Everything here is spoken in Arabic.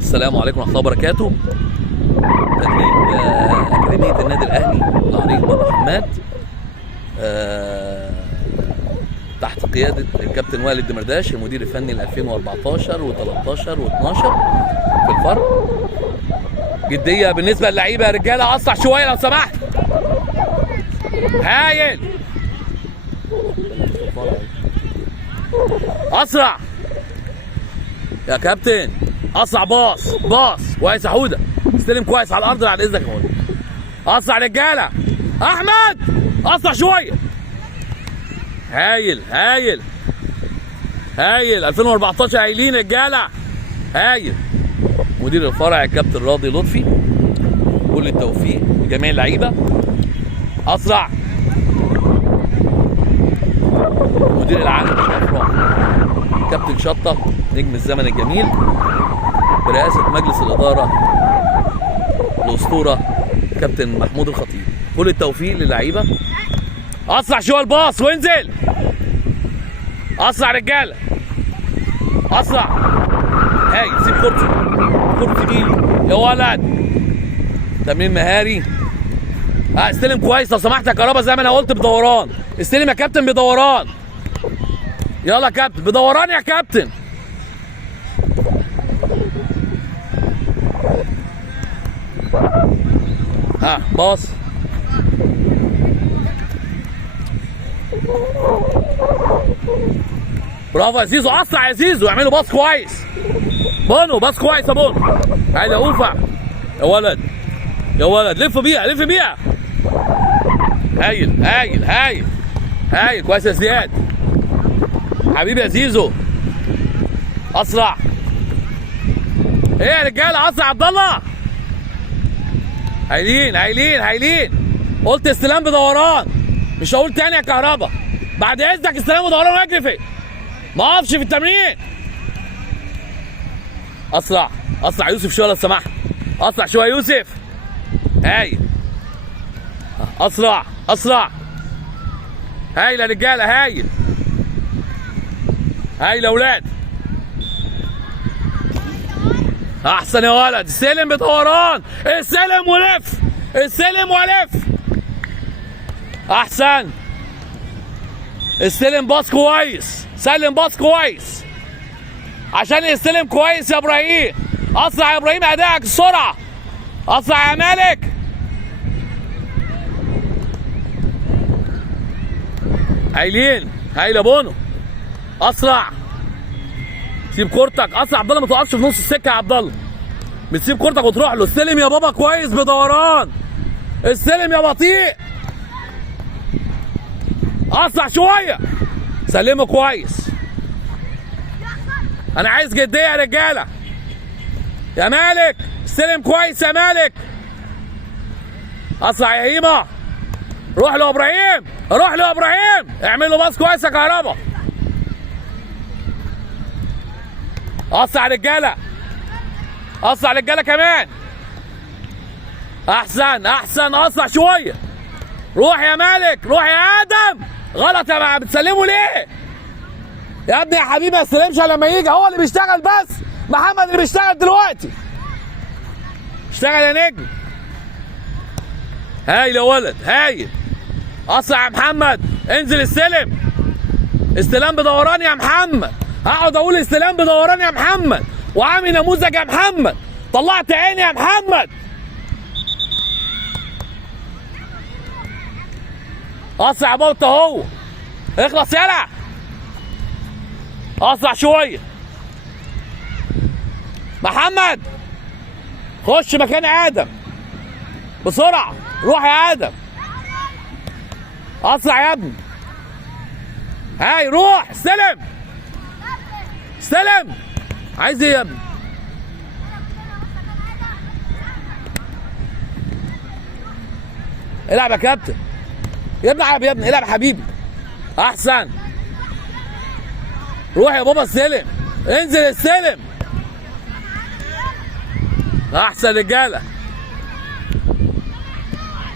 السلام عليكم ورحمة الله وبركاته. تدريب أكاديمية النادي الأهلي العريق بابا حماد تحت قيادة الكابتن وائل الدمرداش المدير الفني ل 2014 و13 و12 في الفرق. جدية بالنسبة للعيبة يا رجالة، أسرع شوية لو سمحت. هايل، أسرع يا كابتن، اسرع. باص كويس يا حوده، استلم كويس على الارض بعد اذنك يا حوده. اسرع رجاله، احمد اسرع شويه. هايل 2014 هايلين رجاله، هايل. مدير الفرع الكابتن راضي لطفي، كل التوفيق لجميع اللعيبه. اسرع. مدير العام الافراح كابتن شطه نجم الزمن الجميل برئاسة مجلس الإدارة الأسطورة كابتن محمود الخطيب، كل التوفيق للعيبة. أسرع شوية الباص وانزل، أسرع رجالة، أسرع. هاي سيب كرسي مين يا ولد، تمرين مهاري. استلم كويس لو سمحت يا كهربا، زي ما أنا قلت بدوران. استلم يا كابتن بدوران، يلا يا كابتن بدوران يا كابتن. باص. برافو يا زيزو، اسرع يا زيزو، اعملوا باص كويس. بونو باص كويس يا بونو. تعالى اوفع يا ولد، لف بيها. هايل كويس يا زياد حبيبي يا زيزو. اسرع. ايه يا رجاله، اسرع عبد الله. هايلين. قلت استلام بدوران، مش هقول تاني يا كهربا. بعد اذنك استلام بدوران واجري فين، ما اقفش في التمرين. اسرع يوسف شويه لو سمحت، اسرع شويه يوسف. هايل، اسرع. هايل يا رجاله، هايل يا اولاد. احسن يا ولد، استلم بدوران، استلم ولف. احسن، استلم باص كويس، سلم باص كويس عشان يستلم كويس يا ابراهيم. اسرع يا ابراهيم، ادائك السرعه. اسرع يا مالك. هايل يا بونو. اسرع، سيب كورتك. اسرع عبد الله، ما تقفش في نص السكه يا عبد الله، بتسيب كورتك وتروح له. استلم يا بابا كويس بدوران، استلم يا بطيء. اسرع شويه، سلمه كويس. انا عايز جديه يا رجاله. يا مالك استلم كويس يا مالك. اسرع يا هيما، روح له يا ابراهيم، اعمل له باص كويس يا كهربا. اسرع رجاله كمان. احسن، اسرع شويه. روح يا مالك، روح يا ادم. غلط يا ما بتسلمه ليه يا ابني يا حبيبي؟ ما يستلمش لما يجي، هو اللي بيشتغل بس. محمد اللي بيشتغل دلوقتي، اشتغل يا نجم. هايل يا ولد، هايل. اسرع يا محمد، انزل استلام بدوران يا محمد. هقعد اقول استلام بدوران يا محمد، وعامل نموذج يا محمد، طلعت عيني يا محمد. اسرع يا بابا اهو، اخلص يلا. اسرع شويه محمد، خش مكان ادم بسرعه. روح يا ادم، اسرع يا ابني. هاي روح استلم. عايز ايه يا ابني؟ العب يا كابتن يا ابني، العب يا حبيبي. احسن، روح يا بابا استلم، انزل استلم. احسن رجاله.